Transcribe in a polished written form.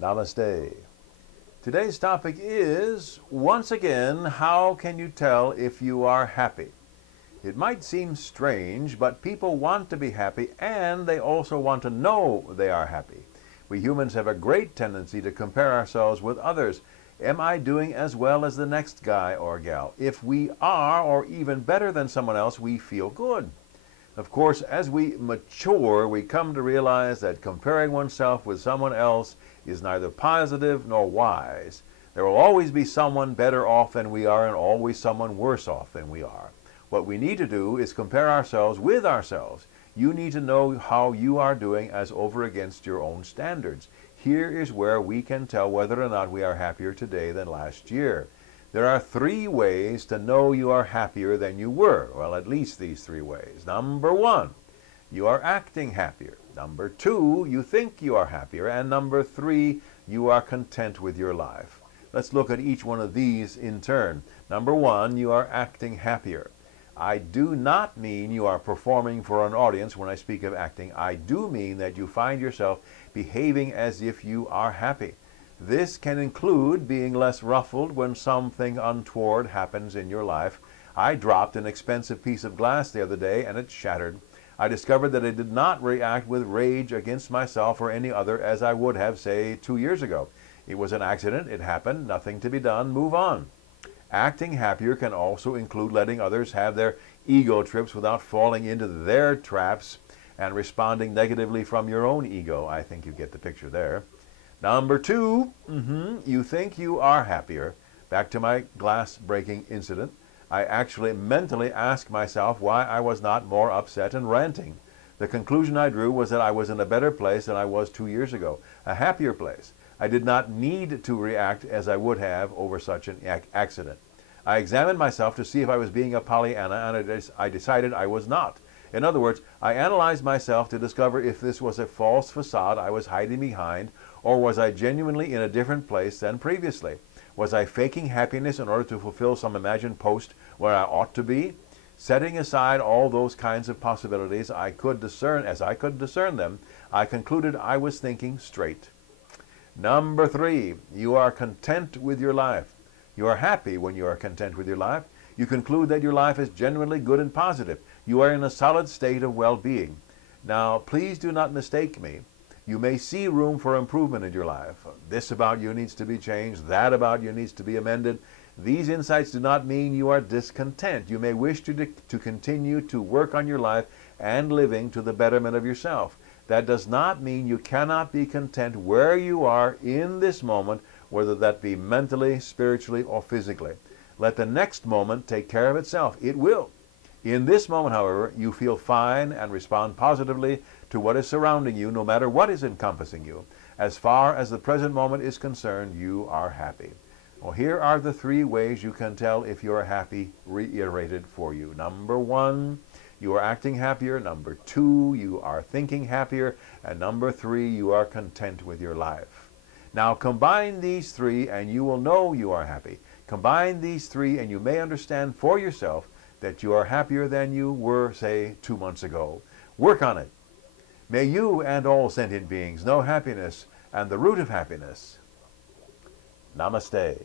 Namaste. Today's topic is, once again, how can you tell if you are happy? It might seem strange, but people want to be happy and they also want to know they are happy. We humans have a great tendency to compare ourselves with others. Am I doing as well as the next guy or gal? If we are, or even better than someone else, we feel good. Of course, as we mature, we come to realize that comparing oneself with someone else is neither positive nor wise. There will always be someone better off than we are and always someone worse off than we are. What we need to do is compare ourselves with ourselves. You need to know how you are doing as over against your own standards. Here is where we can tell whether or not we are happier today than last year. There are 3 ways to know you are happier than you were. Well, at least these 3 ways. Number 1, you are acting happier. Number 2, you think you are happier. And number 3, you are content with your life. Let's look at each one of these in turn. Number 1, you are acting happier. I do not mean you are performing for an audience when I speak of acting. I do mean that you find yourself behaving as if you are happy. This can include being less ruffled when something untoward happens in your life. I dropped an expensive piece of glass the other day and it shattered. I discovered that I did not react with rage against myself or any other as I would have, say, 2 years ago. It was an accident, it happened, nothing to be done, move on. Acting happier can also include letting others have their ego trips without falling into their traps and responding negatively from your own ego. I think you get the picture there. Number 2, you think you are happier. Back to my glass breaking incident. I actually mentally asked myself why I was not more upset and ranting. The conclusion I drew was that I was in a better place than I was 2 years ago, a happier place. I did not need to react as I would have over such an accident. I examined myself to see if I was being a Pollyanna, and I decided I was not. In other words, I analyzed myself to discover if this was a false facade I was hiding behind, or was I genuinely in a different place than previously? Was I faking happiness in order to fulfill some imagined post where I ought to be? Setting aside all those kinds of possibilities as I could discern them, I concluded I was thinking straight. Number 3, you are content with your life. You are happy when you are content with your life. You conclude that your life is genuinely good and positive. You are in a solid state of well-being. Now, please do not mistake me. You may see room for improvement in your life. This about you needs to be changed. That about you needs to be amended. These insights do not mean you are discontent. You may wish to continue to work on your life and living to the betterment of yourself. That does not mean you cannot be content where you are in this moment, whether that be mentally, spiritually, or physically. Let the next moment take care of itself. It will. In this moment, however, you feel fine and respond positively to what is surrounding you, no matter what is encompassing you. As far as the present moment is concerned, you are happy. Well, here are the 3 ways you can tell if you are happy, reiterated for you. Number 1, you are acting happier. Number 2, you are thinking happier. And number 3, you are content with your life. Now combine these 3 and you will know you are happy. Combine these 3 and you may understand for yourself that you are happier than you were, say, 2 months ago. Work on it. May you and all sentient beings know happiness and the root of happiness. Namaste.